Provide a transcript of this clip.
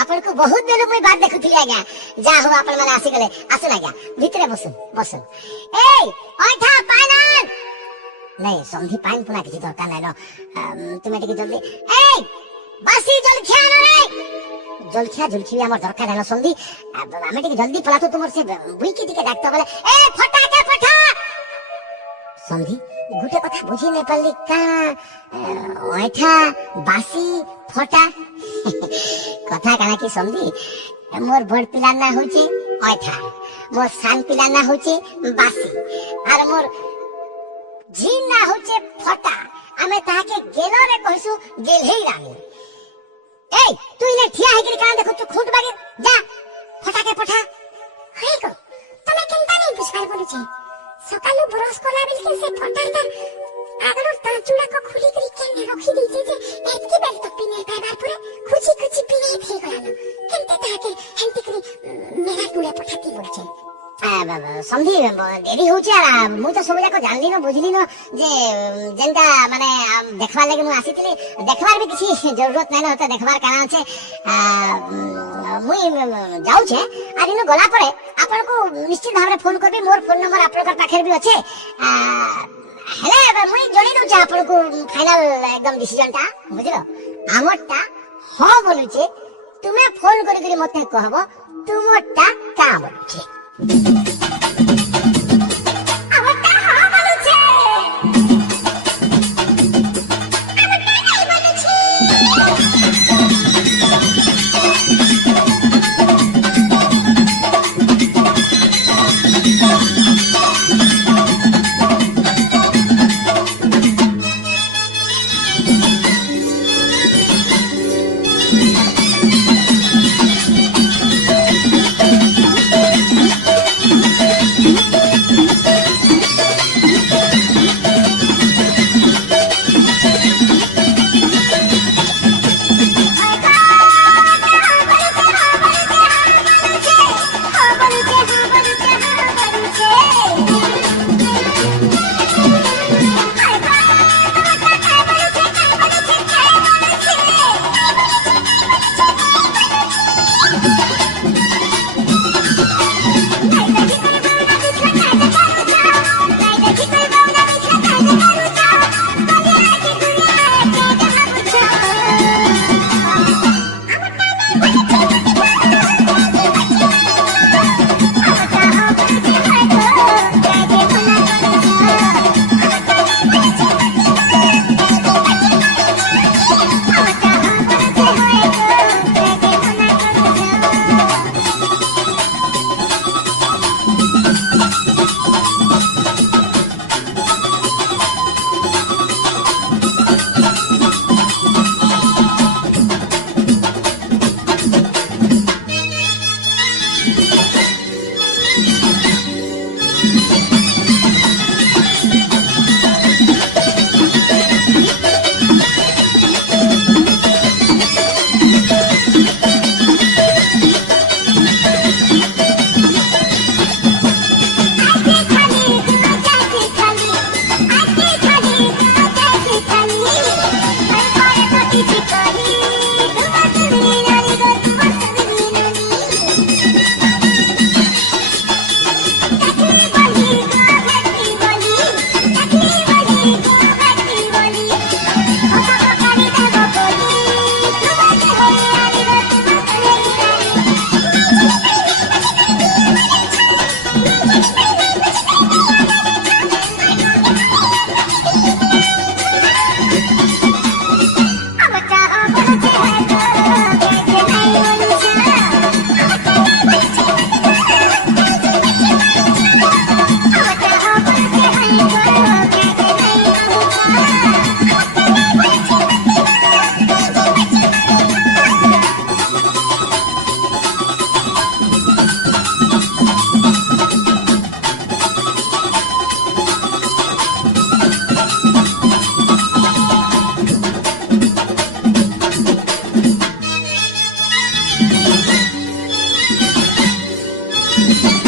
आपण को बहुत दिन कोई बात देखुथि आज्ञा जा हो आपण माने आसी गले आसुन आज्ञा भितरे बसुन बसुन ए ओय था पाइन नहीं संधि पाइन पुना किछि दरकार नै न तुमे टिके जल्दी ए बासी जलखिया न रे जलखिया हमर दरकार नै संधि आमे टिके जल्दी पला तो तुमर से बुई की टिके डाक्टर बोले ए फटा के फटा संधि गुटे कथा बुझी नै पल्ली का ओय था बासी फटा कथा काना की संधि मोर बड़ पिला ना होचे अथा मोर सान पिला ना होचे बासी आर मोर झीन ना होचे फटा आमे ताके गेलो रे कहसु गेलहेई रानी ए तू इने ठिया हे कि कान देखो तू खूंट बागे जा फटा के पठा हे को तमे केनता नहीं बुझ पार बोलु छे सकालु ब्रश कोला बिल के से फटाटा आगलो ताचुड़ा को खुली करी केने रखी दैछे जे एतकी बेल तो पिने पाइबार परे खुची खुची पिने थई गलानो केनते ताके हेंती करी मेरा टुळे पठाती बोलछे समझी देरी होचे आ मु तो सब जाको जानली न बुझली न जे जेनका माने देखवा लागे मु आसीतली देखवार भी किसी जरूरत नै न होता देखवार कारण छे मुई जाऊ छे आ दिन गला परे आपन को निश्चित भाव रे फोन करबी मोर फोन नंबर आपन पाखर भी अच्छे हेले मुई जणी दउ छे आपन को फाइनल एकदम डिसीजन ता बुझलो हमरटा हां बोलु छे तुमे फोन करी करी मते कहबो तुमरटा का बोलु छे Thank you.